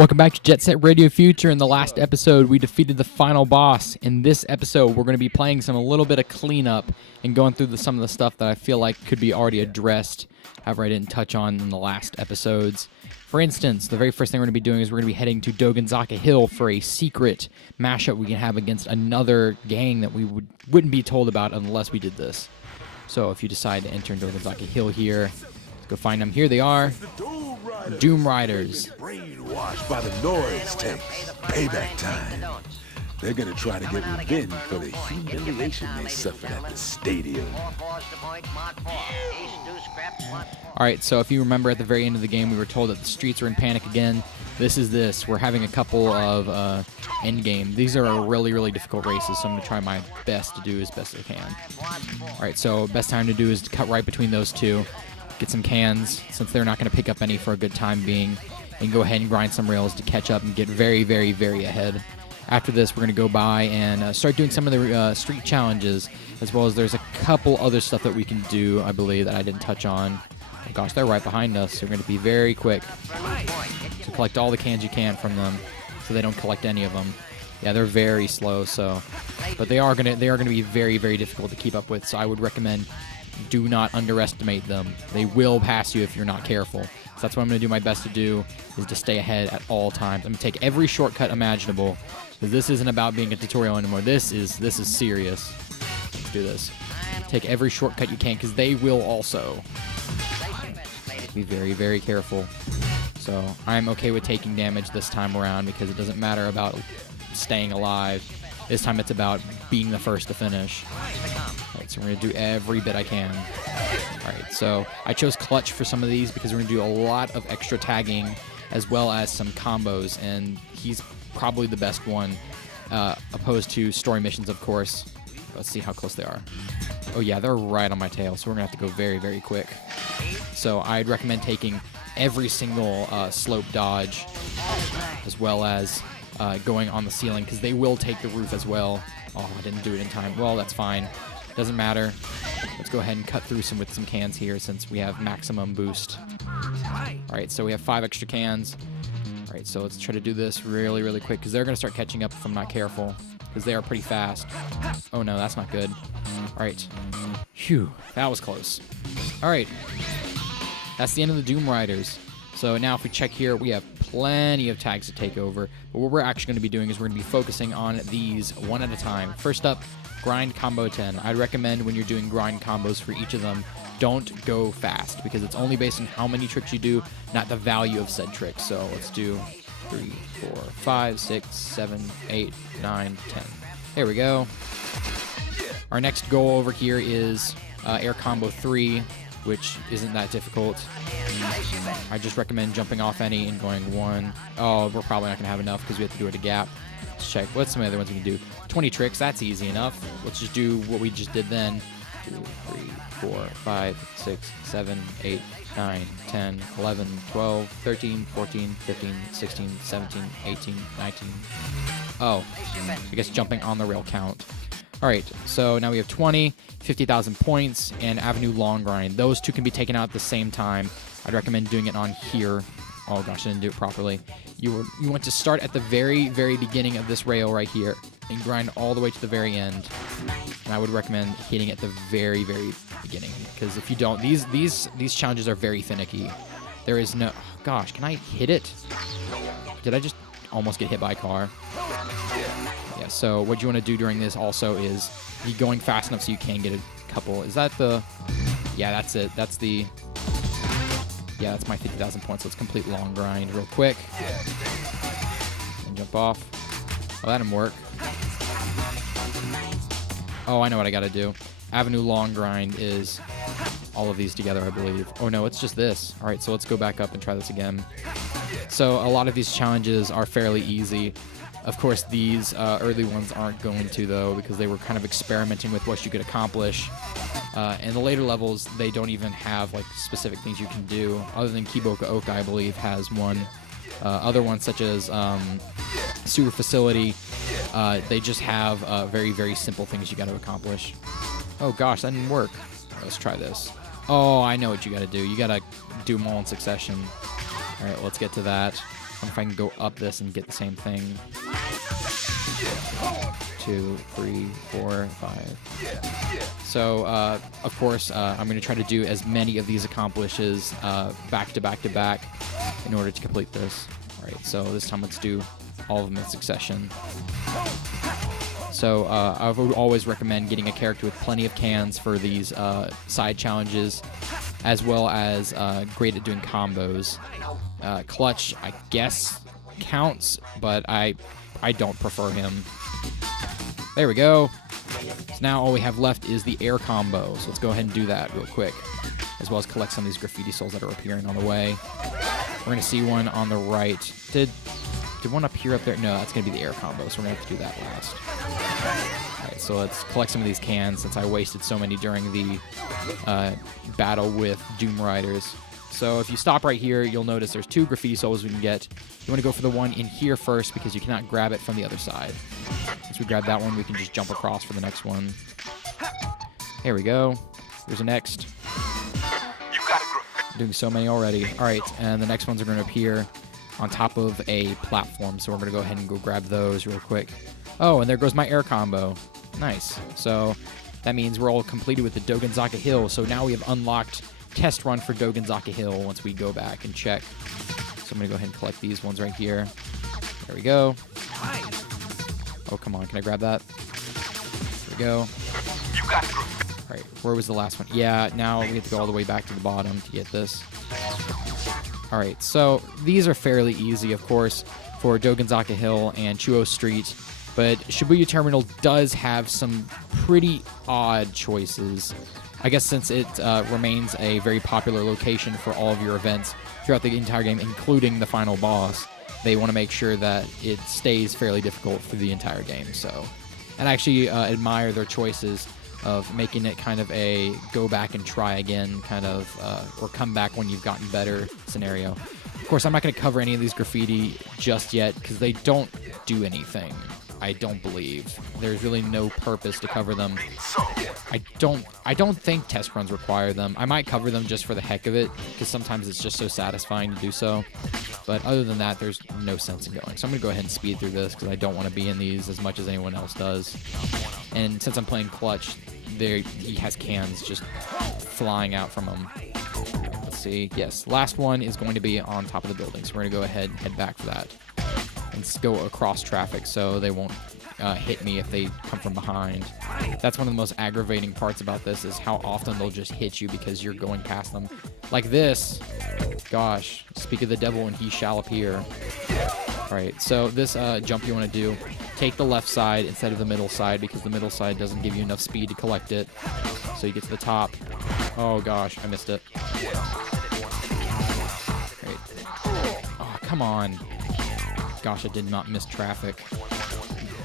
Welcome back to Jet Set Radio Future. In the last episode, we defeated the final boss. In this episode, we're going to be playing a little bit of cleanup and going through some of the stuff that I feel like could be already addressed, however I didn't touch on in the last episodes. For instance, the very first thing we're going to be doing is we're going to be heading to Dogenzaka Hill for a secret mashup we can have against another gang that we wouldn't be told about unless we did this. So if you decide to enter Dogenzaka Hill here, let's go find them. Here they are. Doom Riders. Brainwashed by the noise tape. Payback time. They're gonna try to get revenge for the humiliation they suffered at the stadium. Alright, so if you remember at the very end of the game, we were told that the streets are in panic again. This. We're having a couple of end game. These are really, really difficult races, so I'm going to try my best to do as best as I can. Alright, so best time to do is to cut right between those two. Get some cans, since they're not going to pick up any for a good time being, and go ahead and grind some rails to catch up and get very, very, very ahead. After this, we're going to go by and start doing some of the street challenges, as well as there's a couple other stuff that we can do, I believe, that I didn't touch on. Oh gosh, they're right behind us, so we're going to be very quick. So collect all the cans you can from them, so they don't collect any of them. Yeah, they're very slow, but they are going to be very, very difficult to keep up with, so I would recommend do not underestimate them. They will pass you if you're not careful. So that's what I'm going to do my best to do, is to stay ahead at all times. I'm going to take every shortcut imaginable, because this isn't about being a tutorial anymore. This is serious. Let's do this. Take every shortcut you can, because they will also. Be very, very careful. So I'm okay with taking damage this time around, because it doesn't matter about staying alive. This time it's about being the first to finish. Alright, so we're going to do every bit I can. Alright, so I chose Clutch for some of these because we're going to do a lot of extra tagging as well as some combos, and he's probably the best one, opposed to story missions, of course. Let's see how close they are. Oh yeah, they're right on my tail, so we're going to have to go very, very quick. So I'd recommend taking every single slope dodge, as well as going on the ceiling, because they will take the roof as well. Oh, I didn't do it in time. Well, that's fine. Doesn't matter. Let's go ahead and cut through with some cans here, since we have maximum boost. Alright, so we have 5 extra cans. Alright, so let's try to do this really, really quick, because they're going to start catching up if I'm not careful, because they are pretty fast. Oh no, that's not good. Alright. Phew, that was close. Alright. That's the end of the Doom Riders. So now if we check here, we have plenty of tags to take over. But what we're actually going to be doing is we're going to be focusing on these one at a time. First up, grind combo 10. I'd recommend when you're doing grind combos for each of them, don't go fast, because it's only based on how many tricks you do, not the value of said tricks. So let's do 3, 4, 5, 6, 7, 8, 9, 10. There we go. Our next goal over here is air combo 3, which isn't that difficult. I just recommend jumping off any and going 1. Oh, we're probably not going to have enough because we have to do it a gap. Let's check. What's some other ones we can do? 20 tricks, that's easy enough. Let's just do what we just did then. 2, 3, 4, 5, 6, 7, 8, 9, 10, 11, 12, 13, 14, 15, 16, 17, 18, 19. Oh, I guess jumping on the rail count. Alright, so now we have 20, 50,000 points, and Avenue Long Grind. Those two can be taken out at the same time. I'd recommend doing it on here. Oh gosh, I didn't do it properly. You want to start at the very, very beginning of this rail right here and grind all the way to the very end. And I would recommend hitting at the very, very beginning, because if you don't, these challenges are very finicky. There is no... Oh, gosh, can I hit it? Did I just almost get hit by a car? Yeah, so what you want to do during this also is be going fast enough so you can get a couple. Is that the... Yeah, that's it. That's the... Yeah, that's my 50,000 points. So let's complete long grind real quick. And jump off. Oh, that didn't work. Oh, I know what I gotta do. Avenue Long Grind is all of these together, I believe. Oh no, it's just this. Alright, so let's go back up and try this again. So a lot of these challenges are fairly easy. Of course, these early ones aren't going to, though, because they were kind of experimenting with what you could accomplish. And the later levels, they don't even have like specific things you can do, other than Kiboka Oka, I believe, has one. Other ones, such as Sewer Facility, they just have very, very simple things you got to accomplish. Oh gosh, that didn't work. Right, let's try this. Oh, I know what you got to do. You got to do them all in succession. All right, let's get to that. wonder if I can go up this and get the same thing. 2, 3, 4, 5. So, of course, I'm going to try to do as many of these accomplishes back to back to back in order to complete this. All right, so this time let's do all of them in succession. So I would always recommend getting a character with plenty of cans for these side challenges, as well as great at doing combos. Clutch, I guess, counts, but I don't prefer him. There we go. So now all we have left is the air combo. So let's go ahead and do that real quick, as well as collect some of these graffiti souls that are appearing on the way. We're going to see one on the right. Did one appear up there? No, that's going to be the air combo, so we're going to have to do that last. All right, so let's collect some of these cans since I wasted so many during the battle with Doom Riders. So if you stop right here, you'll notice there's 2 graffiti souls we can get. You want to go for the one in here first because you cannot grab it from the other side. Once we grab that one, we can just jump across for the next one. There we go. There's the next. Doing so many already. All right, and the next ones are going to appear on top of a platform, so we're going to go ahead and go grab those real quick. Oh, and there goes my air combo. Nice. So that means we're all completed with the Dogenzaka Hill, so now we have unlocked test run for Dogenzaka Hill once we go back and check. So I'm going to go ahead and collect these ones right here. There we go. Oh, come on. Can I grab that? There we go. All right, where was the last one? Yeah, now we have to go all the way back to the bottom to get this. All right, so these are fairly easy, of course, for Dogenzaka Hill and Chuo Street, but Shibuya Terminal does have some pretty odd choices. I guess since it remains a very popular location for all of your events throughout the entire game, including the final boss, they want to make sure that it stays fairly difficult for the entire game. So, and I actually admire their choices of making it kind of a go back and try again kind of, or come back when you've gotten better scenario. Of course, I'm not going to cover any of these graffiti just yet because they don't do anything. I don't believe. There's really no purpose to cover them. I don't think test runs require them. I might cover them just for the heck of it, because sometimes it's just so satisfying to do so. But other than that, there's no sense in going. So I'm going to go ahead and speed through this, because I don't want to be in these as much as anyone else does. And since I'm playing Clutch, he has cans just flying out from him. Let's see. Yes, last one is going to be on top of the building, so we're going to go ahead and head back for that. And go across traffic so they won't hit me if they come from behind. That's one of the most aggravating parts about this, is how often they'll just hit you because you're going past them. Like this. Gosh, speak of the devil and he shall appear. Alright, so this jump you want to do, take the left side instead of the middle side, because the middle side doesn't give you enough speed to collect it. So you get to the top. Oh gosh, I missed it. Great. Oh, come on. Gosh, I did not miss traffic.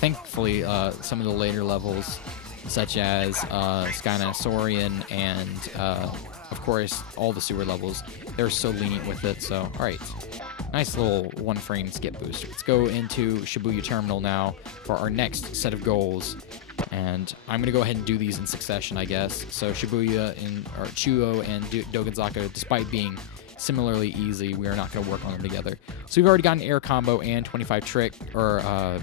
Thankfully, some of the later levels, such as Skynasaurian and, of course, all the sewer levels, they're so lenient with it. So, all right. Nice little one-frame skip booster. Let's go into Shibuya Terminal now for our next set of goals. And I'm going to go ahead and do these in succession, I guess. So Shibuya or Chuo and Dogenzaka, despite being similarly easy, we are not going to work on them together. So we've already got an air combo and 25 trick, or a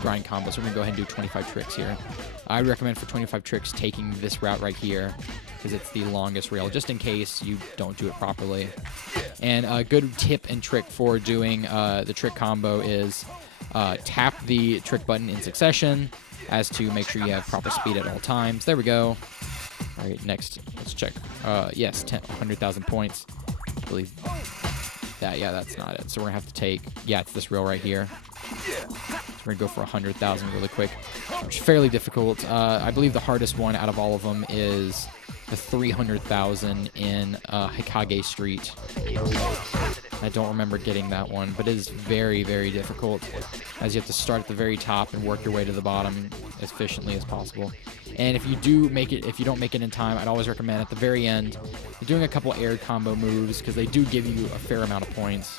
grind combo, so we're going to go ahead and do 25 tricks here. I would recommend for 25 tricks taking this route right here, because it's the longest rail, just in case you don't do it properly. And a good tip and trick for doing the trick combo is tap the trick button in succession as to make sure you have proper speed at all times. There we go. All right, next, let's check. Yes, 100,000 points. I believe that, yeah, that's not it. So we're gonna have to take, yeah, it's this rail right here. So we're gonna go for 100,000 really quick, which is fairly difficult. I believe the hardest one out of all of them is the 300,000 in Hikage Street. I don't remember getting that one, but it is very, very difficult, as you have to start at the very top and work your way to the bottom as efficiently as possible. And if you don't make it in time, I'd always recommend at the very end doing a couple air combo moves, because they do give you a fair amount of points.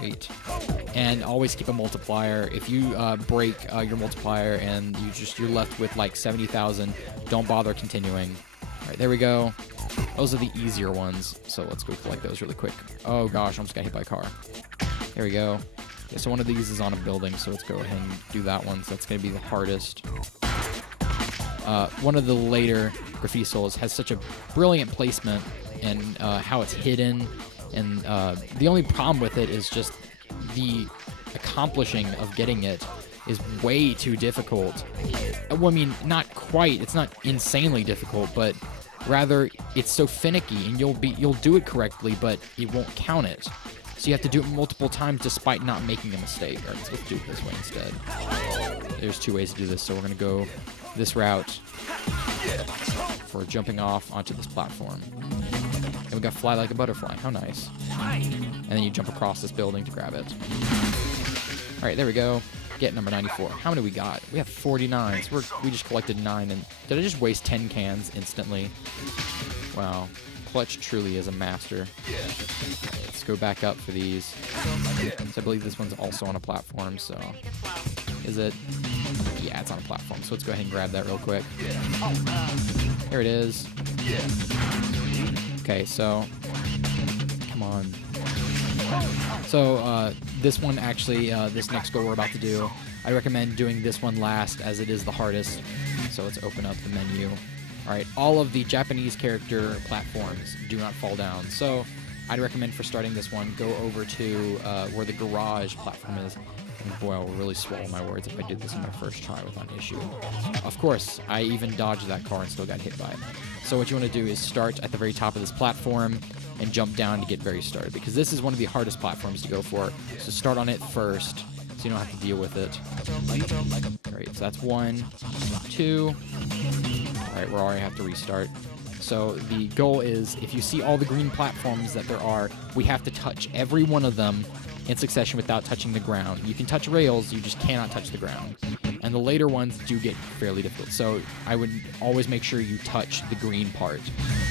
Great. And always keep a multiplier. If you break your multiplier and you're left with like 70,000, don't bother continuing. All right, there we go. Those are the easier ones, so let's go collect those really quick. Oh gosh, I almost got hit by a car. There we go. Yeah, so one of these is on a building, so let's go ahead and do that one. So that's going to be the hardest. One of the later Graffiti Souls has such a brilliant placement and how it's hidden. And the only problem with it is just the accomplishing of getting it is way too difficult. Well, I mean, not quite. It's not insanely difficult, but rather it's so finicky, and you'll do it correctly, but it won't count it. So you have to do it multiple times despite not making a mistake. All right, let's do it this way instead. There's 2 ways to do this, so we're going to go this route for jumping off onto this platform. And we got fly like a butterfly. How nice. And then you jump across this building to grab it. All right, there we go. Get number 94. How many we got? We have 49. So we just collected 9. And did I just waste 10 cans instantly? Wow. Clutch truly is a master. Let's go back up for these. So I believe this one's also on a platform, so... Is it? Yeah, it's on a platform, so let's go ahead and grab that real quick. There it is. Okay, so... Come on. So, this one actually, this next goal we're about to do, I recommend doing this one last, as it is the hardest. So let's open up the menu. Alright, all of the Japanese character platforms do not fall down. So, I'd recommend for starting this one, go over to where the garage platform is. And boy, I will really swallow my words if I did this in my first try without issue. Of course, I even dodged that car and still got hit by it. So what you want to do is start at the very top of this platform and jump down to get very started, because this is one of the hardest platforms to go for. So start on it first, so you don't have to deal with it. Alright, so that's 1, 2. Alright, we already have to restart. So the goal is, if you see all the green platforms that there are, we have to touch every one of them in succession without touching the ground. You can touch rails, you just cannot touch the ground. And the later ones do get fairly difficult. So I would always make sure you touch the green part.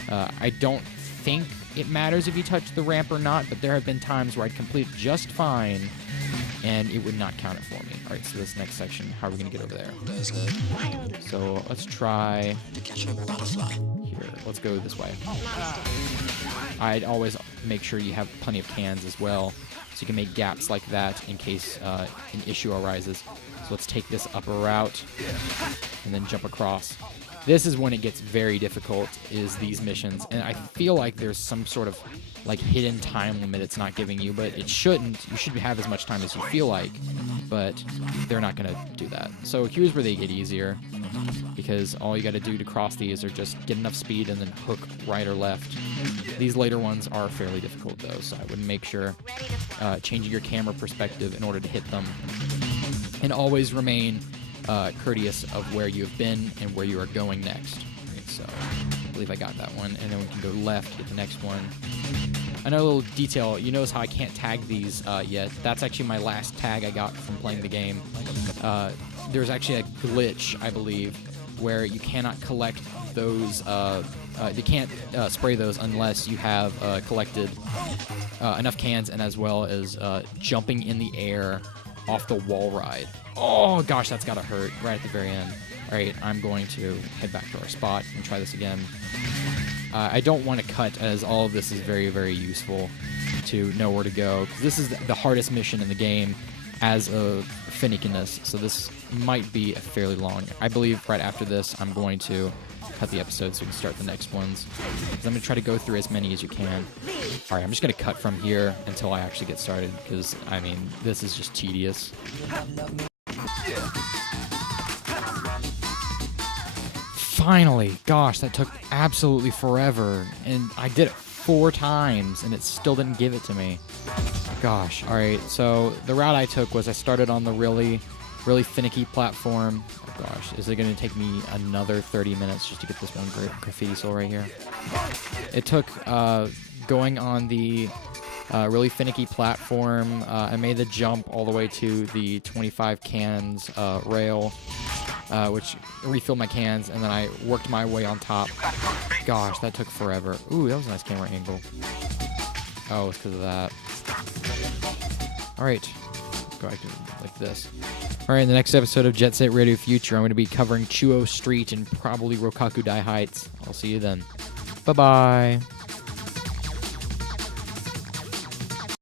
I don't think it matters if you touch the ramp or not, but there have been times where I'd complete just fine and it would not count it for me. All right, so this next section, how are we going to get over there? So let's try here. Let's go this way. I'd always make sure you have plenty of cans as well, so you can make gaps like that in case an issue arises. So let's take this upper route and then jump across. This is when it gets very difficult, is these missions. And I feel like there's some sort of like hidden time limit it's not giving you, but it shouldn't. You should have as much time as you feel like, but they're not going to do that. So here's where they get easier, because all you got to do to cross these are just get enough speed and then hook right or left. These later ones are fairly difficult though, so I would make sure changing your camera perspective in order to hit them. And always remain courteous of where you have been and where you are going next. Right, so I believe I got that one, and then we can go left, get the next one. Another little detail, you notice how I can't tag these yet. That's actually my last tag I got from playing the game. There's actually a glitch, I believe, where you cannot collect those, you can't spray those unless you have collected enough cans, and as well as jumping in the air off the wall ride. Oh gosh, that's gotta hurt right at the very end. Alright, I'm going to head back to our spot and try this again. I don't want to cut, as all of this is very, very useful to know where to go, because this is the hardest mission in the game as of finickiness, so this might be fairly long. I believe right after this I'm going to cut the episode so we can start the next ones, because I'm going to try to go through as many as you can. Alright, I'm just going to cut from here until I actually get started, because, I mean, this is just tedious. Finally! Gosh, that took absolutely forever, and I did it 4 times, and it still didn't give it to me. Gosh, alright, so the route I took was I started on the really finicky platform. Oh gosh, is it going to take me another 30 minutes just to get this one graffiti soul right here? It took going on the really finicky platform. I made the jump all the way to the 25 cans rail, which refilled my cans, and then I worked my way on top. Gosh, that took forever. Ooh, that was a nice camera angle. Oh, it's because of that. Alright, go back to like this. Alright, in the next episode of Jet Set Radio Future, I'm going to be covering Chuo Street and probably Rokaku Dai Heights. I'll see you then. Bye-bye.